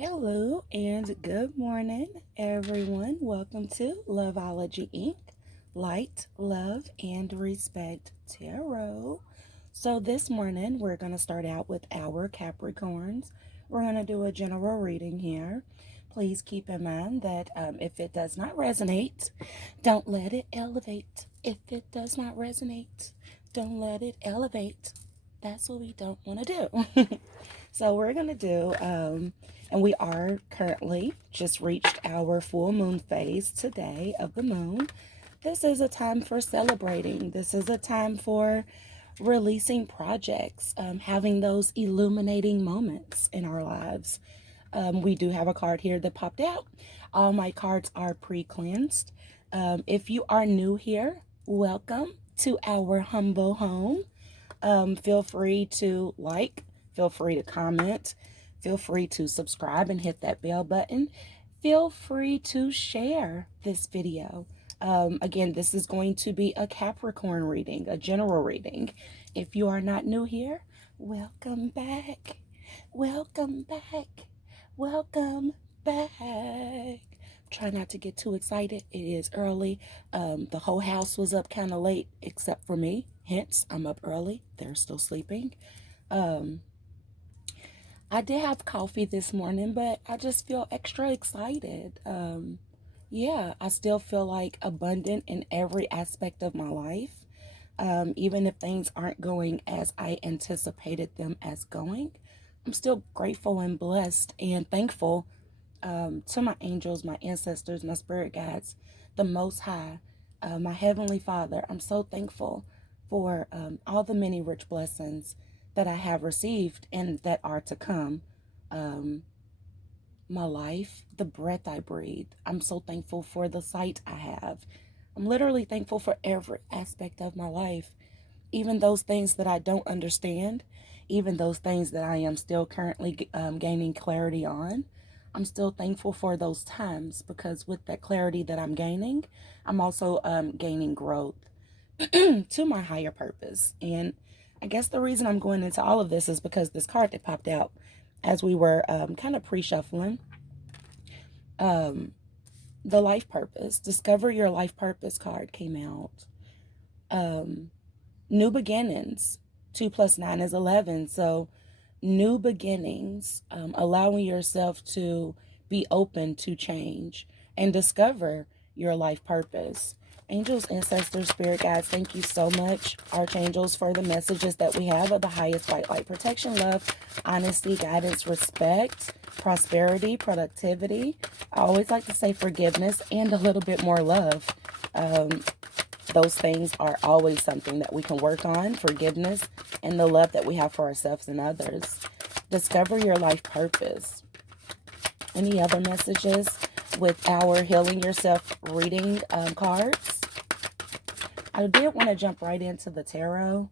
Hello and good morning, everyone. Welcome to Loveology Ink, Light, Love, and Respect Tarot. So, this morning we're going to start out with our Capricorns. We're going to do a general reading here. Please keep in mind that if it does not resonate, don't let it elevate. If it does not resonate, don't let it elevate. That's what we don't want to do. So we're going to do, and we are currently just reached our full moon phase today of the moon. This is a time for celebrating. This is a time for releasing projects, having those illuminating moments in our lives. We do have a card here that popped out. All my cards are pre-cleansed. If you are new here, welcome to our humble home. Feel free to feel free to comment, feel free to subscribe and hit that bell button. Feel free to share this video. Again, this is going to be a Capricorn reading, a general reading. If you are not new here, welcome back. Welcome back. Welcome back. Try not to get too excited. It is early. The whole house was up kind of late except for me. Hence, I'm up early. They're still sleeping. I did have coffee this morning, but I just feel extra excited. Yeah, I still feel like abundant in every aspect of my life. Even if things aren't going as I anticipated them as going, I'm still grateful and blessed and thankful to my angels, my ancestors, my spirit guides, the Most High, my Heavenly Father. I'm so thankful for all the many rich blessings that I have received and that are to come. My life, the breath I breathe. I'm so thankful for the sight I have. I'm literally thankful for every aspect of my life, even those things that I don't understand, even those things that I am still currently gaining clarity on. I'm still thankful for those times because with that clarity that I'm gaining, I'm also gaining growth to my higher purpose. And I guess the reason I'm going into all of this is because this card that popped out as we were kind of pre-shuffling, the life purpose, discover your life purpose card came out. New beginnings, 2 plus 9 is 11. So new beginnings, allowing yourself to be open to change and discover your life purpose. Angels, ancestors, spirit guides, thank you so much, archangels, for the messages that we have of the highest white light protection, love, honesty, guidance, respect, prosperity, productivity. I always like to say forgiveness and a little bit more love. Those things are always something that we can work on, forgiveness and the love that we have for ourselves and others. Discover your life purpose. Any other messages with our Healing Yourself reading cards? I did want to jump right into the tarot,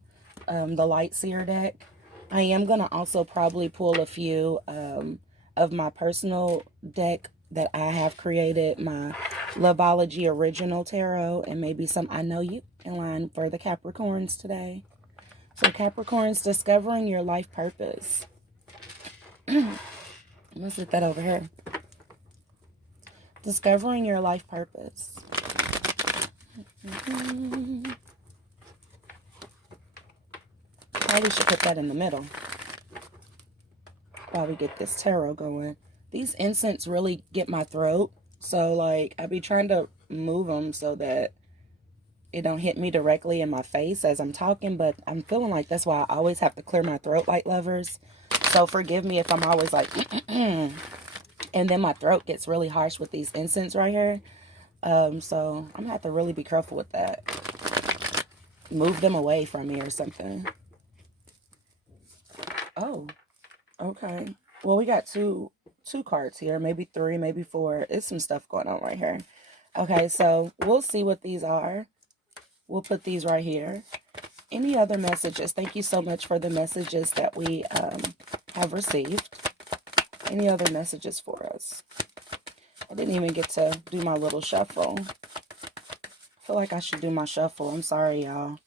the Light Seer deck. I am going to also probably pull a few of my personal deck that I have created, my Loveology Original Tarot, and maybe some I Know You in line for the Capricorns today. So Capricorns, discovering your life purpose. I'm going to sit that over here. Discovering your life purpose. Probably should put that in the middle while we get this tarot going. These incense really get my throat. So, like, I be trying to move them so that it don't hit me directly in my face as I'm talking. But I'm feeling like that's why I always have to clear my throat, light lovers. So, forgive me if I'm always like, and then my throat gets really harsh with these incense right here. So, I'm going to have to really be careful with that. Move them away from me or something. Oh, okay. Well, we got two cards here, maybe 3, maybe 4. It's some stuff going on right here. Okay, so we'll see what these are. We'll put these right here. Any other messages? Thank you so much for the messages that we have received. Any other messages for us? I didn't even get to do my little shuffle. I feel like I should do my shuffle. I'm sorry, y'all.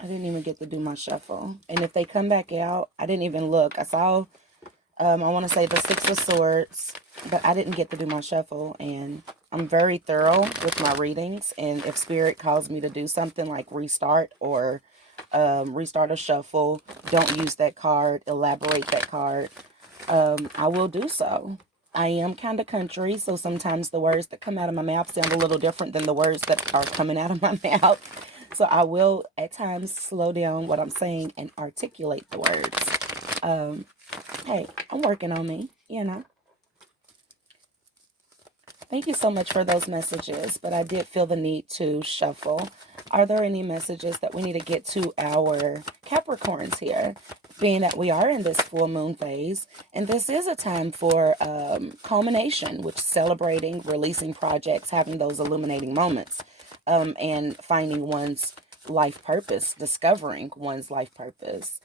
I didn't even get to do my shuffle. And if they come back out, I didn't even look. I saw I want to say the Six of Swords, but I didn't get to do my shuffle, and I'm very thorough with my readings, and if Spirit calls me to do something like restart or restart a shuffle, don't use that card, elaborate that card, I will do so. I am kind of country, so sometimes the words that come out of my mouth sound a little different than the words that are coming out of my mouth. So I will at times slow down what I'm saying and articulate the words. Hey, I'm working on me, you know. Thank you so much for those messages, but I did feel the need to shuffle. Are there any messages that we need to get to our Capricorns here? Being that we are in this full moon phase, and this is a time for culmination, which celebrating, releasing projects, having those illuminating moments, and finding one's life purpose, discovering one's life purpose.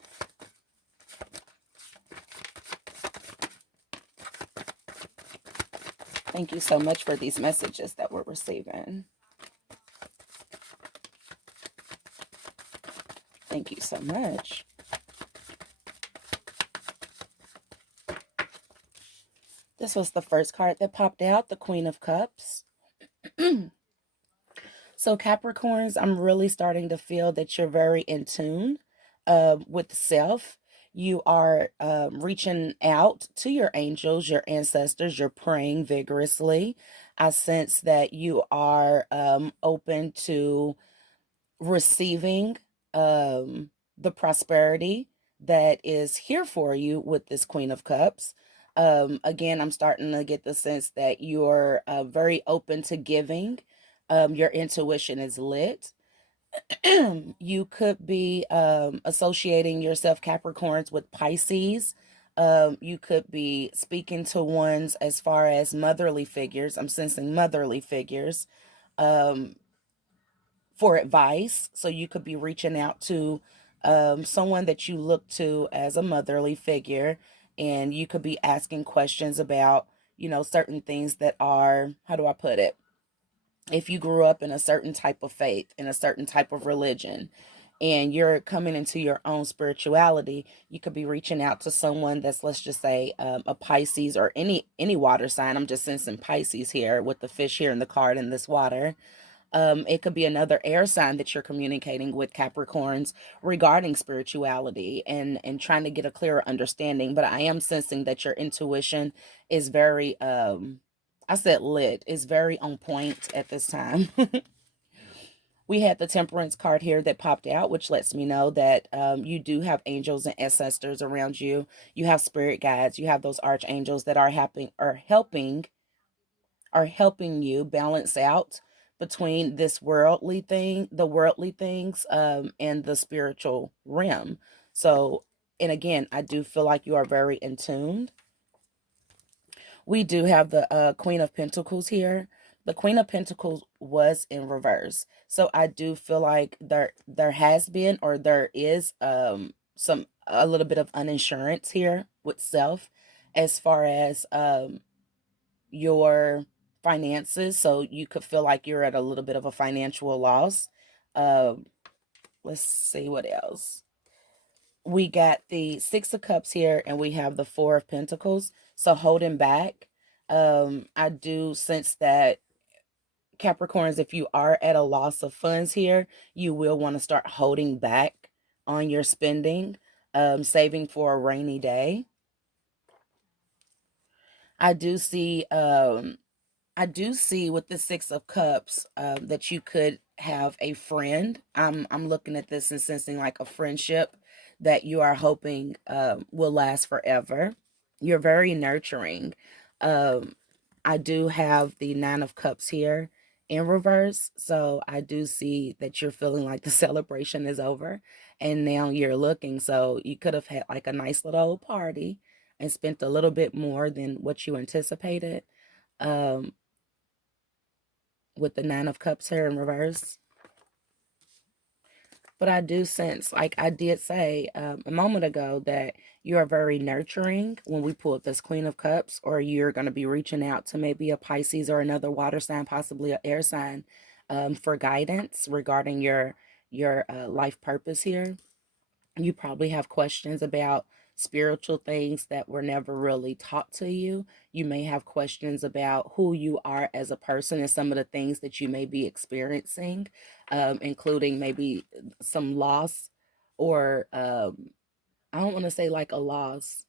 Thank you so much for these messages that we're receiving. Thank you so much. This was the first card that popped out, the Queen of Cups. So Capricorns, I'm really starting to feel that you're very in tune with self. You are reaching out to your angels, your ancestors. You're praying vigorously. I sense that you are open to receiving the prosperity that is here for you with this Queen of Cups. Again, I'm starting to get the sense that you're very open to giving. Your intuition is lit. You could be associating yourself, Capricorns, with Pisces. You could be speaking to ones as far as motherly figures. I'm sensing motherly figures. For advice. So you could be reaching out to someone that you look to as a motherly figure, and you could be asking questions about, certain things that are, how do I put it? If you grew up in a certain type of faith, in a certain type of religion, and you're coming into your own spirituality, you could be reaching out to someone that's, let's just say, a Pisces or any water sign. I'm just sensing Pisces here with the fish here in the card in this water. It could be another air sign that you're communicating with, Capricorns, regarding spirituality and trying to get a clearer understanding. But I am sensing that your intuition is very, I said lit, is very on point at this time. We had the Temperance card here that popped out, which lets me know that you do have angels and ancestors around you. You have spirit guides. You have those archangels that are helping you balance out between this worldly thing, the worldly things, and the spiritual realm. So, and again, I do feel like you are very in tune. We do have the Queen of Pentacles here. The Queen of Pentacles was in reverse. So I do feel like there has been, or there is some a little bit of uninsurance here with self, as far as your finances. So you could feel like you're at a little bit of a financial loss. Um, let's see what else. We got the Six of Cups here, and we have the Four of Pentacles. So holding back. I do sense that, Capricorns, if you are at a loss of funds here, you will want to start holding back on your spending, saving for a rainy day. I do see I do see with the Six of Cups that you could have a friend. I'm looking at this and sensing like a friendship that you are hoping will last forever. You're very nurturing. Um, I do have the Nine of Cups here in reverse, so I do see that you're feeling like the celebration is over, and now you're looking. So you could have had like a nice little party and spent a little bit more than what you anticipated. Um, with the Nine of Cups here in reverse. But I do sense, like I did say a moment ago, that you are very nurturing when we pull up this Queen of Cups, or you're going to be reaching out to maybe a Pisces or another water sign, possibly an air sign, for guidance regarding your life purpose here. You probably have questions about spiritual things that were never really taught to you. You may have questions about who you are as a person and some of the things that you may be experiencing, including maybe some loss or I don't want to say like a loss.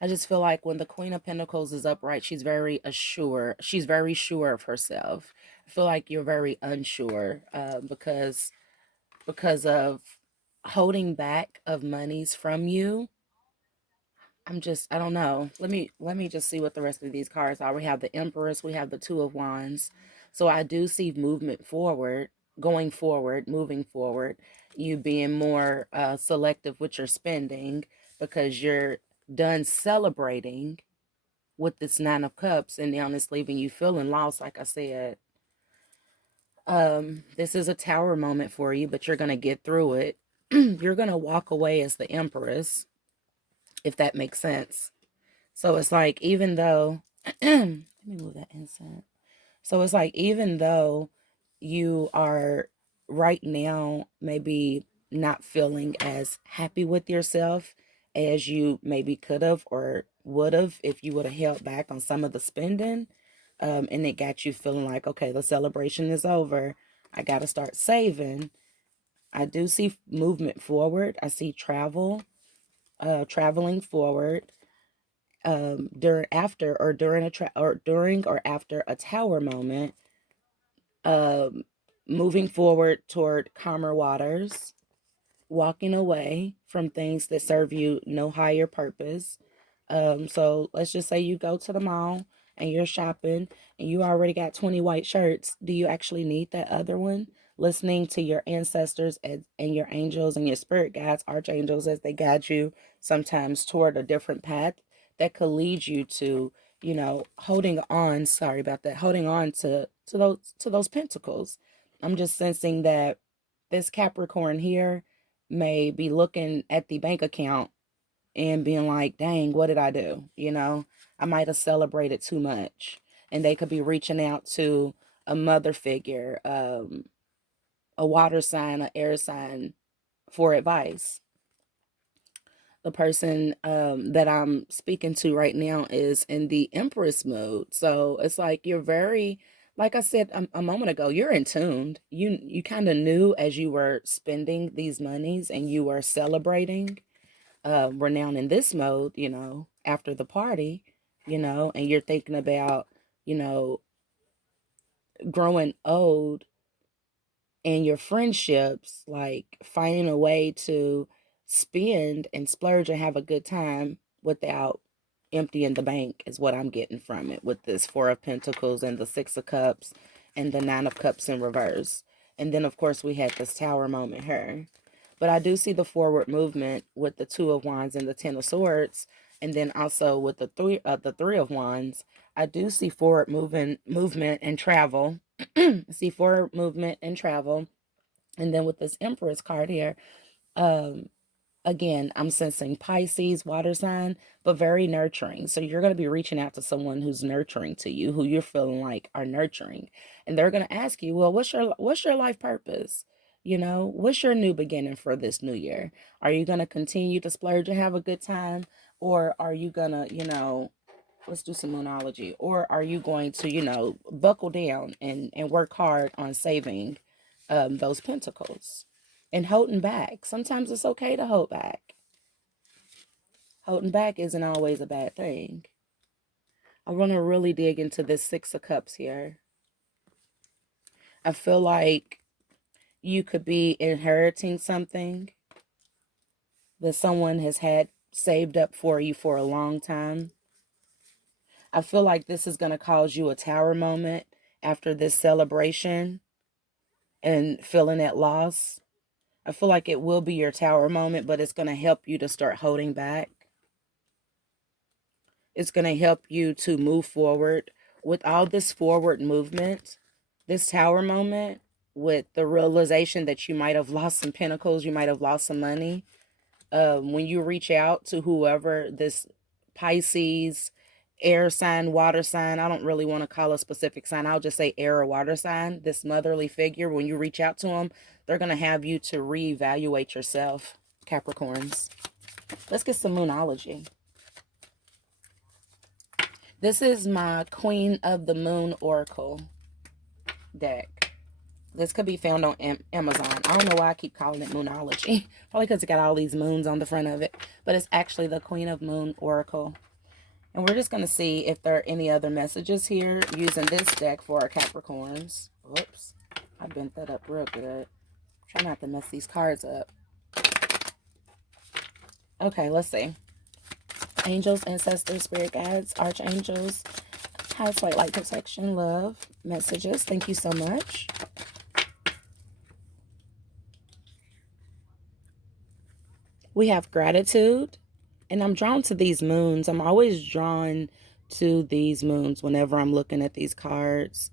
I just feel like when the Queen of Pentacles is upright, she's very assured. She's very sure of herself. I feel like you're very unsure because of holding back of monies from you. I don't know. Let me just see what the rest of these cards are. We have the Empress, we have the Two of Wands. So I do see movement forward, going forward, moving forward. You being more selective with your spending because you're done celebrating with this Nine of Cups, and now it's leaving you feeling lost, like I said. This is a tower moment for you, but you're gonna get through it. You're gonna walk away as the Empress, if that makes sense. So it's like, even though, let me move that incense. So it's like, even though you are right now maybe not feeling as happy with yourself as you maybe could have or would have if you would have held back on some of the spending, and it got you feeling like, okay, the celebration is over. I got to start saving. I do see movement forward. I see traveling forward during or after a tower moment, um, moving forward toward calmer waters, walking away from things that serve you no higher purpose. So let's just say you go to the mall and you're shopping and you already got 20 white shirts. Do you actually need that other one? Listening to your ancestors and your angels and your spirit guides, archangels, as they guide you sometimes toward a different path that could lead you to, holding on, sorry about that, holding on to those pentacles. I'm just sensing that this Capricorn here may be looking at the bank account and being like, dang, what did I do? I might have celebrated too much. And they could be reaching out to a mother figure, a water sign, an air sign for advice. The person that I'm speaking to right now is in the Empress mode. So it's like you're very, like I said a moment ago, you're in tuned. You kind of knew as you were spending these monies and you were celebrating. We're now in this mode, after the party, and you're thinking about, you know, growing old and your friendships, like finding a way to spend and splurge and have a good time without emptying the bank is what I'm getting from it with this Four of Pentacles and the Six of Cups and the Nine of Cups in reverse. And then, of course, we had this Tower moment here. But I do see the forward movement with the Two of Wands and the Ten of Swords. And then also with the Three of Wands, I do see forward movement and travel. See forward movement and travel. And then with this Empress card here, um, again, I'm sensing Pisces, water sign, but very nurturing. So you're going to be reaching out to someone who's nurturing to you, who you're feeling like are nurturing. And they're going to ask you, well, what's your life purpose? What's your new beginning for this new year? Are you going to continue to splurge and have a good time? Or are you going to, let's do some monology. Or are you going to, buckle down and work hard on saving those pentacles and holding back? Sometimes it's okay to hold back. Holding back isn't always a bad thing. I want to really dig into this Six of Cups here. I feel like you could be inheriting something that someone has had saved up for you for a long time. I feel like this is going to cause you a tower moment after this celebration and feeling at loss. I feel like it will be your tower moment, but it's going to help you to start holding back. It's going to help you to move forward with all this forward movement, this tower moment, with the realization that you might have lost some pentacles, you might have lost some money. When you reach out to whoever this Pisces, air sign, water sign, I don't really want to call a specific sign. I'll just say air or water sign, this motherly figure, when you reach out to them, they're going to have you to reevaluate yourself, Capricorns. Let's get some Moonology. This is my Queen of the Moon Oracle deck. This could be found on Amazon. I don't know why I keep calling it Moonology. Probably because it got all these moons on the front of it. But it's actually the Queen of Moon Oracle. And we're just going to see if there are any other messages here using this deck for our Capricorns. Whoops. I bent that up real good. Try not to mess these cards up. Okay, let's see. Angels, ancestors, spirit guides, archangels, highest white light protection, love, messages. Thank you so much. We have gratitude. And I'm drawn to these moons. I'm always drawn to these moons whenever I'm looking at these cards.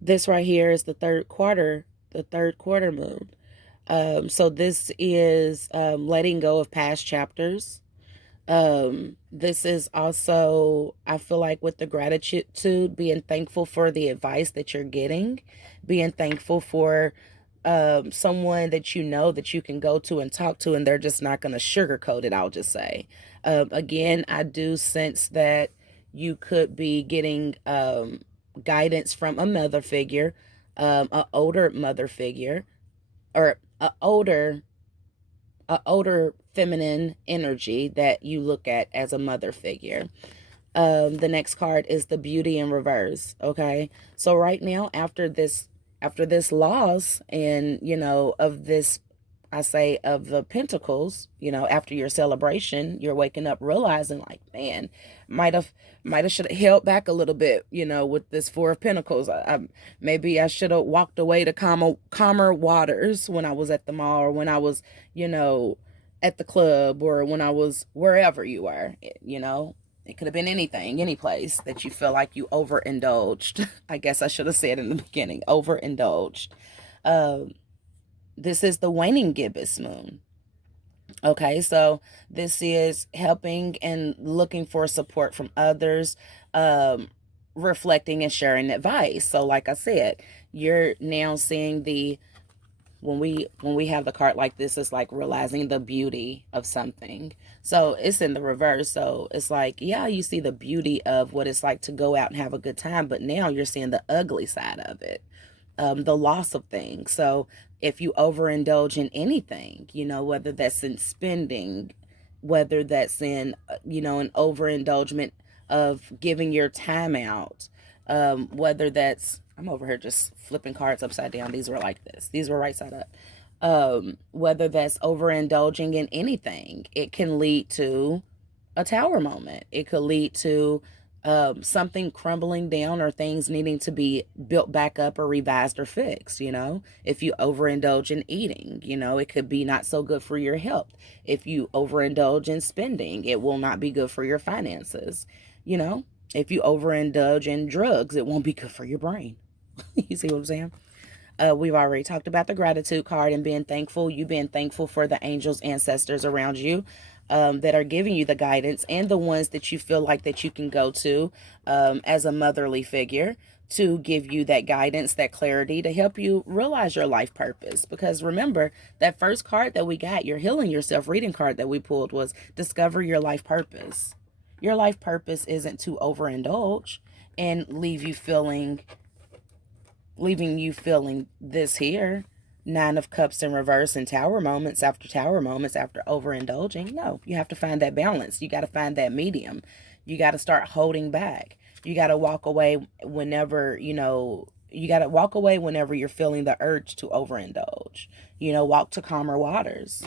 This right here is the third quarter moon. So this is letting go of past chapters. This is also, I feel like, with the gratitude, being thankful for the advice that you're getting, being thankful for someone that you know that you can go to and talk to, and they're just not going to sugarcoat it, I'll just say. Again, I do sense that you could be getting guidance from a mother figure, an older mother figure, or a older feminine energy that you look at as a mother figure. The next card is the Beauty in reverse. Okay, so right now, after this loss, and of this, I say, of the Pentacles, after your celebration, you're waking up realizing, like, man, might have should have held back a little bit, with this Four of Pentacles. Maybe I should have walked away to calmer waters when I was at the mall, or when I was, at the club, or when I was wherever you were, It could have been anything, any place that you feel like you overindulged. I guess I should have said in the beginning, overindulged. This is the waning gibbous moon. Okay, so this is helping and looking for support from others, reflecting and sharing advice. So like I said, you're now seeing when we have the card like this, it's like realizing the beauty of something. So it's in the reverse. So it's like, yeah, you see the beauty of what it's like to go out and have a good time, but now you're seeing the ugly side of it, the loss of things. So if you overindulge in anything, whether that's in spending, whether that's in, an overindulgement of giving your time out, whether that's, I'm over here just flipping cards upside down. These were like this. These were right side up. Whether that's overindulging in anything, it can lead to a tower moment. It could lead to something crumbling down, or things needing to be built back up or revised or fixed. If you overindulge in eating, it could be not so good for your health. If you overindulge in spending, it will not be good for your finances. If you overindulge in drugs, it won't be good for your brain. You see what I'm saying? We've already talked about the gratitude card and being thankful. You being thankful for the angels, ancestors around you that are giving you the guidance, and the ones that you feel like that you can go to as a motherly figure to give you that guidance, that clarity, to help you realize your life purpose. Because remember, that first card that we got, your Healing Yourself reading card that we pulled, was discover your life purpose. Your life purpose isn't to overindulge and leaving you feeling this here, Nine of Cups in reverse and tower moments after overindulging. No, you have to find that balance. You got to find that medium. You got to start holding back. You got to walk away whenever, you're feeling the urge to overindulge. Walk to calmer waters.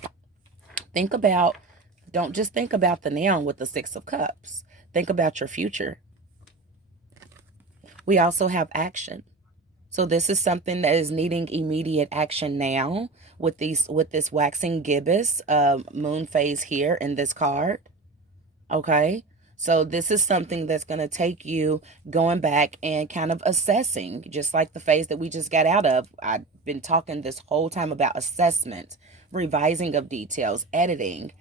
Don't just think about the now with the Six of Cups. Think about your future. We also have action. So this is something that is needing immediate action now with this waxing gibbous moon phase here in this card. Okay, so this is something that's going to take you going back and kind of assessing, just like the phase that we just got out of. I've been talking this whole time about assessment, revising of details, editing.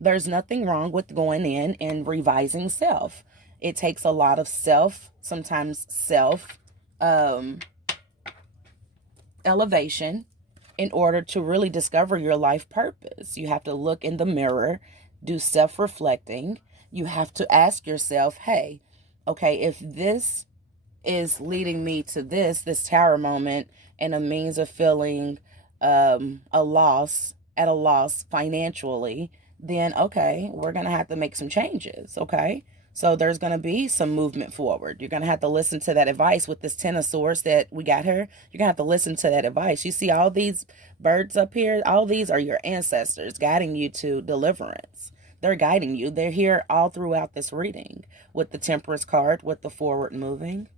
There's nothing wrong with going in and revising self. It takes a lot of sometimes self elevation, in order to really discover your life purpose. You have to look in the mirror, do self-reflecting. You have to ask yourself, hey, okay, if this is leading me to this tower moment and a means of feeling at a loss financially, then okay, we're going to have to make some changes, okay? So there's going to be some movement forward. You're going to have to listen to that advice with this Ten of Swords that we got here. You're going to have to listen to that advice. You see all these birds up here? All these are your ancestors guiding you to deliverance. They're guiding you. They're here all throughout this reading with the Temperance card, with the forward moving.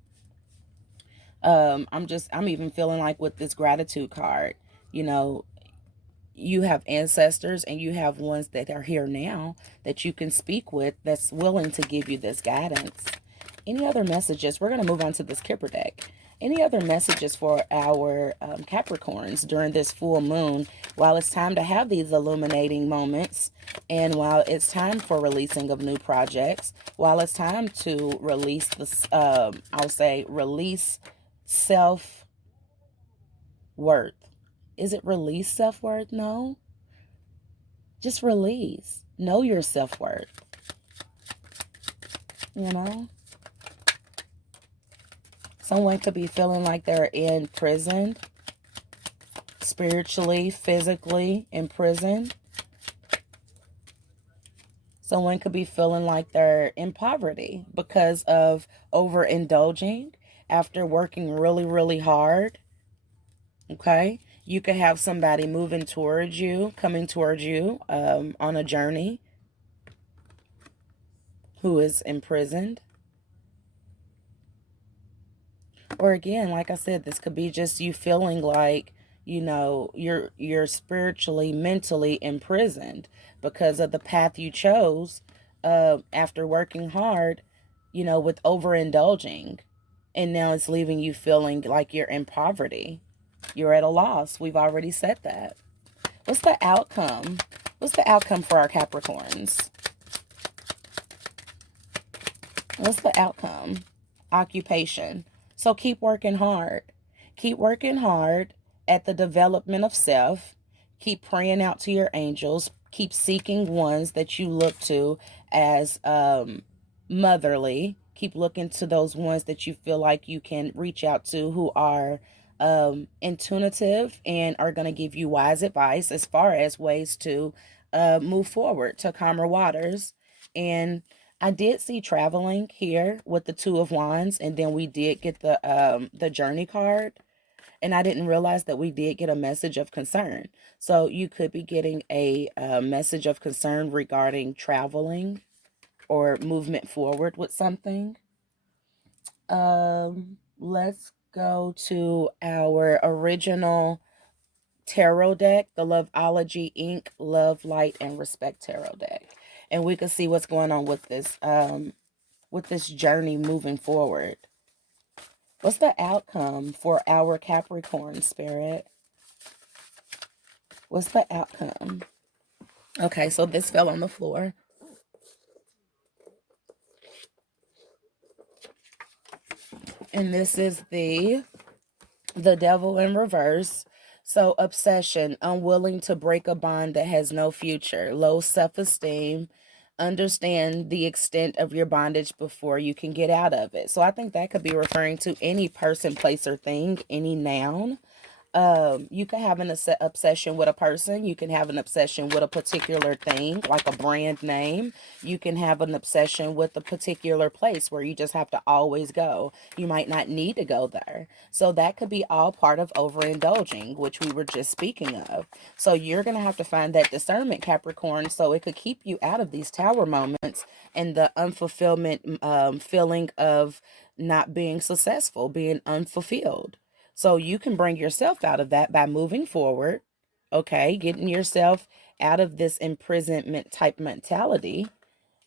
I'm even feeling like with this gratitude card, you know, you have ancestors and you have ones that are here now that you can speak with that's willing to give you this guidance. Any other messages? We're going to move on to this Kipper deck. Any other messages for our Capricorns during this full moon while it's time to have these illuminating moments, and while it's time for releasing of new projects, while it's time to release this, I'll say release self-worth. Is it release self-worth? No. Just release. Know your self-worth. You know? Someone could be feeling like they're imprisoned. Spiritually, physically imprisoned. Someone could be feeling like they're in poverty because of overindulging after working really, really hard. Okay? You could have somebody moving towards you, coming towards you on a journey who is imprisoned. Or again, like I said, this could be just you feeling like, you know, you're spiritually, mentally imprisoned because of the path you chose after working hard, you know, with overindulging. And now it's leaving you feeling like you're in poverty. You're at a loss. We've already said that. What's the outcome? What's the outcome for our Capricorns? What's the outcome? Occupation. So keep working hard. Keep working hard at the development of self. Keep praying out to your angels. Keep seeking ones that you look to as motherly. Keep looking to those ones that you feel like you can reach out to who are intuitive and are going to give you wise advice as far as ways to move forward to calmer waters. And I did see traveling here with the Two of Wands, and then we did get the Journey card, and I didn't realize that we did get a message of concern. So you could be getting a message of concern regarding traveling or movement forward with something. Let's go to our original tarot deck, the Loveology Ink Love, Light, and Respect tarot deck, and we can see what's going on with this journey moving forward. What's the outcome for our Capricorn spirit? What's the outcome? Okay, so this fell on the floor. And this is the Devil in reverse. So obsession, unwilling to break a bond that has no future, low self-esteem, understand the extent of your bondage before you can get out of it. So I think that could be referring to any person, place, or thing, any noun. You can have an obsession with a person. You can have an obsession with a particular thing, like a brand name. You can have an obsession with a particular place where you just have to always go. You might not need to go there. So that could be all part of overindulging, which we were just speaking of. So you're going to have to find that discernment, Capricorn, so it could keep you out of these tower moments and the unfulfillment feeling of not being successful, being unfulfilled. So you can bring yourself out of that by moving forward, okay, getting yourself out of this imprisonment type mentality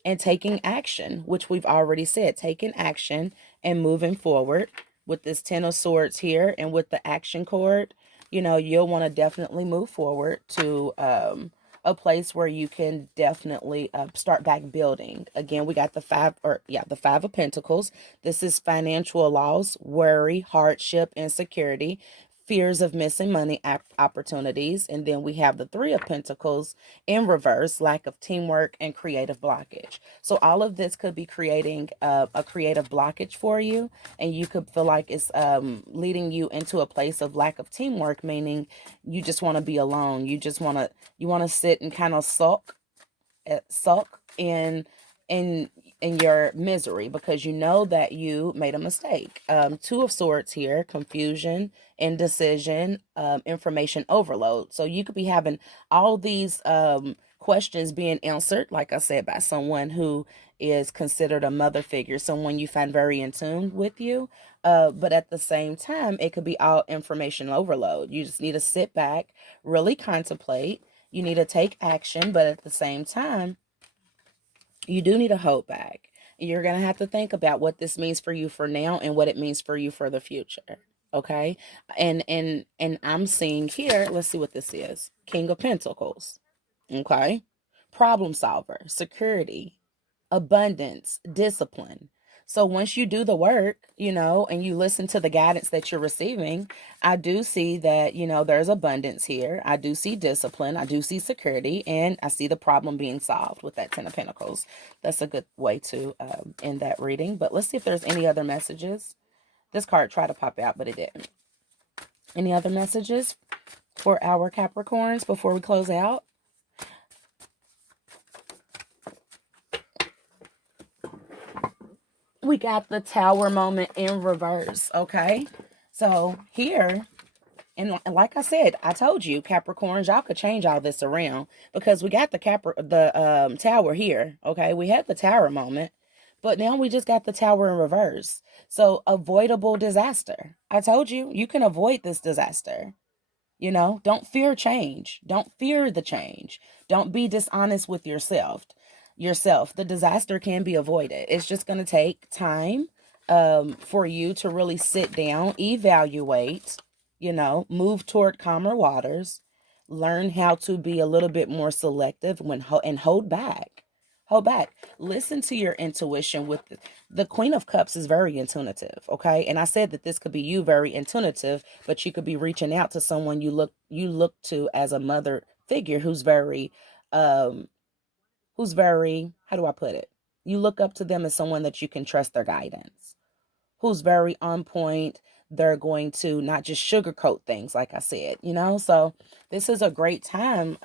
and taking action, which we've already said, taking action and moving forward with this Ten of Swords here and with the action cord. You know, you'll want to definitely move forward to a place where you can definitely start back building. Again, we got the Five of Pentacles. This is financial loss, worry, hardship, insecurity, fears of missing money opportunities. And then we have the Three of Pentacles in reverse, lack of teamwork and creative blockage. So all of this could be creating a creative blockage for you, and you could feel like it's leading you into a place of lack of teamwork, meaning you just want to be alone. You want to sit and kind of sulk in in your misery because you know that you made a mistake. Two of Swords here: confusion, indecision, information overload. So you could be having all these questions being answered, like I said, by someone who is considered a mother figure, someone you find very in tune with you. But at the same time, it could be all information overload. You just need to sit back, really contemplate. You need to take action, but at the same time, you do need to hold back. You're going to have to think about what this means for you for now and what it means for you for the future. Okay? And I'm seeing here, let's see what this is. King of Pentacles. Okay? Problem solver, security, abundance, discipline. So once you do the work, and you listen to the guidance that you're receiving, I do see that, there's abundance here. I do see discipline. I do see security, and I see the problem being solved with that Ten of Pentacles. That's a good way to end that reading. But let's see if there's any other messages. This card tried to pop out, but it didn't. Any other messages for our Capricorns before we close out? We got the Tower moment in reverse, okay? So here, and like I said, I told you, Capricorns, y'all could change all this around because we got the Tower here, okay? We had the Tower moment, but now we just got the Tower in reverse. So avoidable disaster. I told you, you can avoid this disaster. Don't fear change. Don't fear the change. Don't be dishonest with yourself. The disaster can be avoided. It's just going to take time for you to really sit down, evaluate, move toward calmer waters, learn how to be a little bit more selective and hold back. Hold back. Listen to your intuition. With the Queen of Cups is very intuitive, okay? And I said that this could be you, very intuitive, but you could be reaching out to someone you look to as a mother figure who's very how do I put it? You look up to them as someone that you can trust their guidance, who's very on point. They're going to not just sugarcoat things, like I said, So this is a great time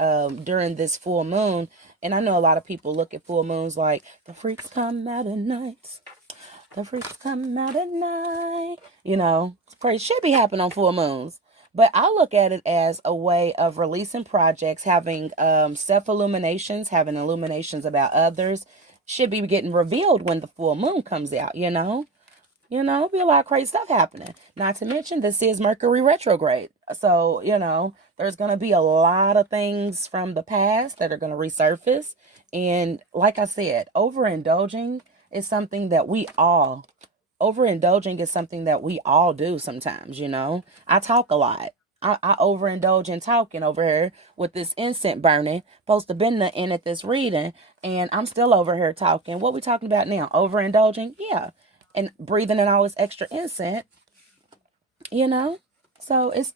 during this full moon. And I know a lot of people look at full moons like, the freaks come out at night. The freaks come out at night. It's pretty should be happening on full moons. But I look at it as a way of releasing projects, having self-illuminations, having illuminations about others. Should be getting revealed when the full moon comes out, be a lot of crazy stuff happening. Not to mention, this is Mercury Retrograde. So, there's going to be a lot of things from the past that are going to resurface. And like I said, overindulging is something that we all do sometimes, I talk a lot. I overindulge in talking over here with this incense burning. Supposed to been the end at this reading, and I'm still over here talking. What we talking about now? Overindulging? Yeah. And breathing in all this extra incense, So it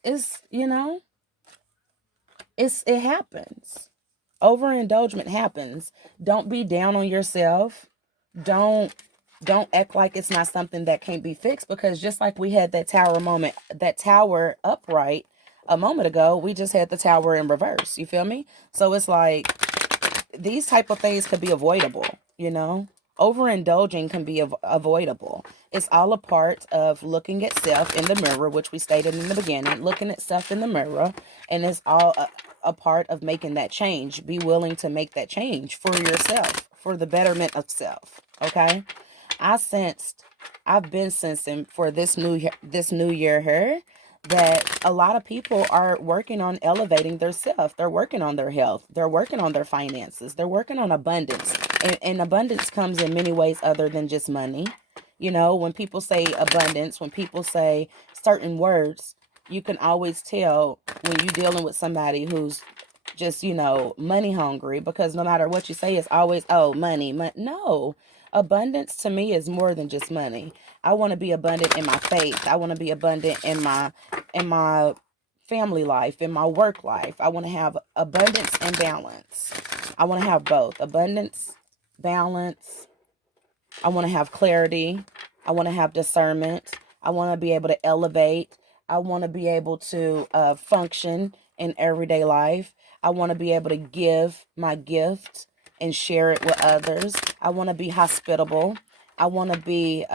happens. Overindulgence happens. Don't be down on yourself. Don't act like it's not something that can't be fixed, because just like we had that tower upright a moment ago, we just had the tower in reverse. You feel me? So it's like these type of things could be avoidable, Overindulging can be avoidable. It's all a part of looking at self in the mirror, which we stated in the beginning, looking at self in the mirror, and it's all a part of making that change. Be willing to make that change for yourself, for the betterment of self, okay? I've been sensing for this new year here that a lot of people are working on elevating their self. They're working on their health. They're working on their finances. They're working on abundance. And abundance comes in many ways other than just money. When people say abundance, when people say certain words, you can always tell when you're dealing with somebody who's just, money hungry, because no matter what you say, it's always, oh, money. No, abundance to me is more than just money. I want to be abundant in my faith. I want to be abundant in my family life, in my work life. I want to have abundance and balance. I want to have both abundance, balance. I want to have clarity. I want to have discernment. I want to be able to elevate. I want to be able to function in everyday life. I want to be able to give my gift and share it with others. I want to be hospitable. I want to be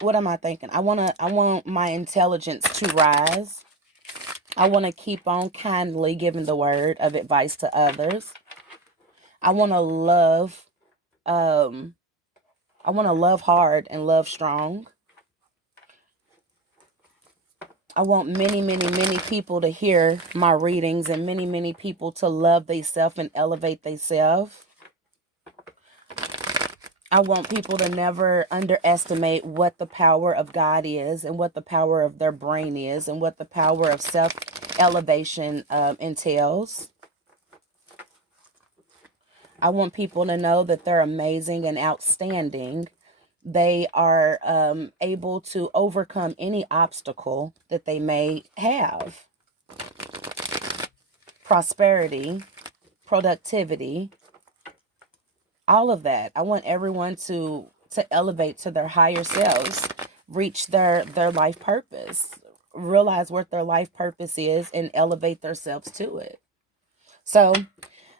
what am I thinking? I want my intelligence to rise. I want to keep on kindly giving the word of advice to others. I want to love um I want to love hard and love strong. I want many, many, many people to hear my readings and many, many people to love themselves and elevate themselves. I want people to never underestimate what the power of God is and what the power of their brain is and what the power of self-elevation entails. I want people to know that they're amazing and outstanding. They are able to overcome any obstacle that they may have. Prosperity, productivity, all of that. I want everyone to elevate to their higher selves, reach their life purpose, realize what their life purpose is, and elevate themselves to it. So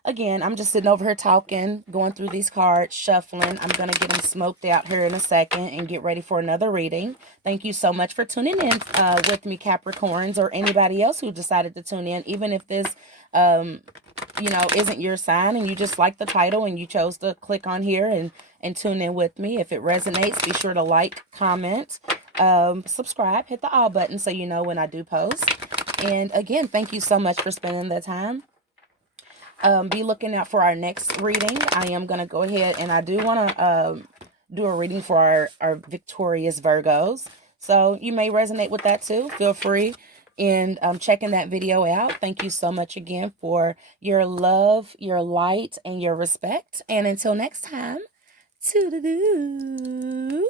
again, I'm just sitting over here talking, going through these cards, shuffling. I'm going to get them smoked out here in a second and get ready for another reading. Thank you so much for tuning in with me, Capricorns, or anybody else who decided to tune in, even if this, isn't your sign and you just like the title and you chose to click on here and tune in with me. If it resonates, be sure to like, comment, subscribe, hit the all button so you know when I do post. And again, thank you so much for spending the time. Be looking out for our next reading. I am going to go ahead and I do want to do a reading for our victorious Virgos. So you may resonate with that too. Feel free in checking that video out. Thank you so much again for your love, your light, and your respect. And until next time, toodaloo.